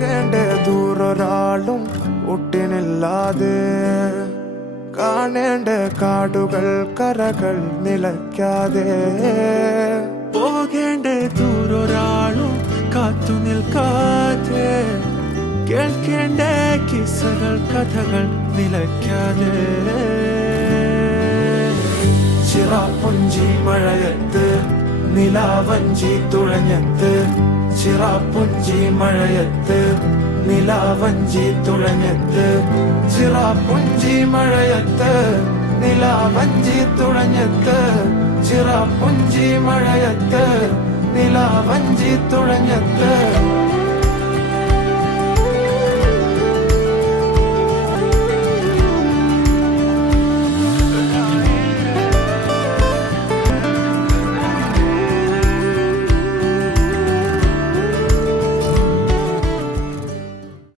പോകേണ്ട ദൂരൊരാളും ഒട്ടിനില്ലാതെ കാണേണ്ട കാടുകൾ കരകൾ നിലയ്ക്കാതെ പോകേണ്ട ദൂരൊരാളും കാത്തു നിൽക്കാതെ കേൾക്കേണ്ട കിസ്സകൾ കഥകൾ നിലയ്ക്കാതെ ചിറാപ്പുഞ്ചി മഴയത്ത് നിലാവഞ്ചി തുഴഞ്ഞത്ത് ചിറാപ്പുഞ്ചി മഴയത്ത് നിലാവഞ്ചി തുഴഞ്ഞത്ത് ചിറാപ്പുഞ്ചി മഴയത്ത് നിലാവഞ്ചി തുഴഞ്ഞത്ത് ചിറാപ്പുഞ്ചി മഴയത്ത് നിലാവഞ്ചി തുഴഞ്ഞത്ത്